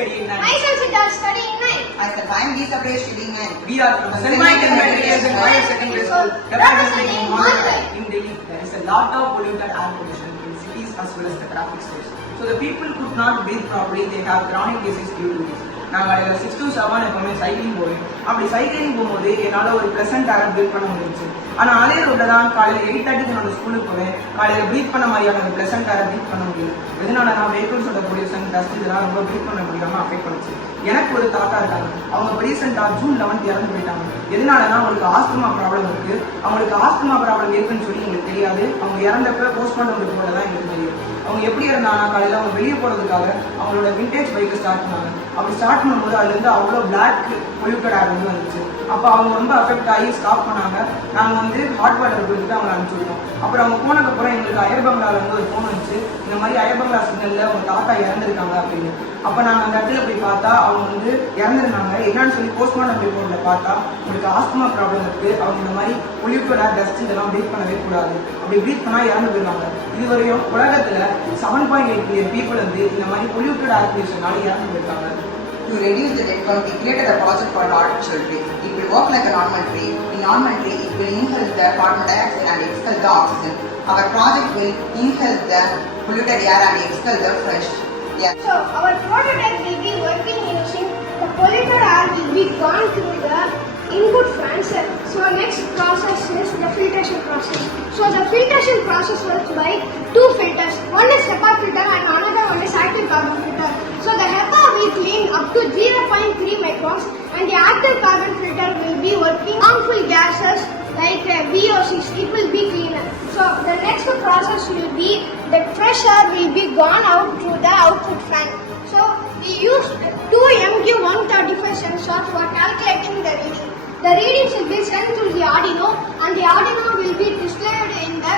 studying 9. Myself Siddharth studying 9. I said, I am Geeta Pradesh studying 9. We are from St. Michael Matriculation Higher Secondary School, representing in Madurai. In Delhi, there is a lot of polluted air pollution in cities as well as the traffic stations. So the people could not breathe properly. They have chronic disease due to this. நாங்கள் 6 to 7 எப்பவுமே சைக்கிளிங் போவேன். அப்படி சைக்கிளிங் போகும்போது என்னால் ஒரு ப்ளசன்ட் ஏர் ப்ரீத் பண்ண முடிஞ்சிச்சு. ஆனால் அதே ரோட்டில் தான் காலையில் 8:30க்கு நான் ஸ்கூலுக்கு போவேன். காலையில் ப்ரீத் பண்ண மாதிரியான ஒரு ப்ளசன்ட் ஏரை ப்ரீத் பண்ண முடியும். எதனால நான் வெஹிக்கிள்ஸோட பொல்யூஷன் டஸ்ட் இதெல்லாம் ரொம்ப ப்ரீத் பண்ண முடியாமல் அஃபெக்ட் பண்ணுச்சு. எனக்கு ஒரு தாத்தா இருக்காங்க. அவங்க ரீசெண்டாக June 11 இறந்து போயிட்டாங்க. எதனாலனா அவங்களுக்கு ஆஸ்துமா ப்ராப்ளம் இருக்கு. அவங்களுக்கு ஆஸ்துமா ப்ராப்ளம் இருக்குன்னு சொல்லி எங்களுக்கு தெரியாது. அவங்க இறந்தப்ப போஸ்ட்மார்ட்டம் ரிப்போர்ட்ல தான் எங்களுக்கு தெரியும். அவங்க எப்படி இருந்தாங்கன்னா காலையில் அவங்க வெளியே போகிறதுக்காக அவங்களோட விண்டேஜ் பைக்கை ஸ்டார்ட் பண்ணாங்க. அப்படி ஸ்டார்ட் பண்ணும்போது அதுலேருந்து அவ்வளோ பிளாக் பொல்யூட்டட் ஏர் வந்து வந்துச்சு. அப்போ அவங்க ரொம்ப அஃபெக்ட் ஆகி ஸ்டாப் பண்ணாங்க. நாங்கள் ஹாட் வாட்டர் கொடுத்துட்டு அவங்க அனுப்பிச்சுட்டோம். அப்புறம் அவங்க போனதுக்கப்புறம் எங்களுக்கு அயர் பங்களாவில் ஒரு ஃபோன் வந்துச்சு. இந்த மாதிரி அயர் பங்களா சிக்னலில் அவங்க தாத்தா இறந்துருக்காங்க அப்படின்னு. அப்போ நாங்கள் அந்த இடத்துல போய் பார்த்தா அவங்க இறந்துருந்தாங்க. என்னன்னு சொல்லி போஸ்ட்மார்ட்டம் ரிப்போர்ட்டில் பார்த்தா உங்களுக்கு ஆஸ்துமா ப்ராப்ளம் இருக்குது. அவங்க இந்த மாதிரி பொல்யூட்டட் ஏர் டஸ்ட் இதெல்லாம் ப்ரீத் பண்ணவே கூடாது. அப்படி ப்ரீத் பண்ணால் இறந்து போயிருவாங்க. இதுவரையும் உலகத்தில் 7.8 பில்லியன் பீப்புள் இந்த மாதிரி பொல்யூட்டட் ஏர் பொல்யூஷனால இறந்து போயிருக்காங்க. To reduce the dead count, we created a project called artificial tree. It will work like a normal tree. In normal tree, it will inhale the carbon dioxide and expel the oxygen. Our project will inhale the polluted air and expel the fresh air. So our prototype will be working using the polluted air will be gone through the input fans. So next process is the filtration process. So the filtration process works by two filters. One is HEPA filter and another one is active carbon filter. So the HEPA will clean up to 0.3 microns and the active carbon filter will be working harmful gases like VOCs. It will be cleaner. So the next process will be the fresh air will be gone out through the output fan. So we use two MQ135 sensors for calculating the reading. The readings will be sent to the Arduino and the Arduino will be displayed in the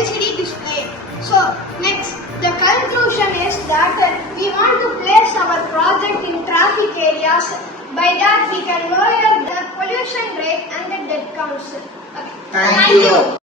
LCD display. So next, the conclusion is that we want to place our project in traffic areas. By that we can lower the pollution rate and the death counts. Okay. Thank you.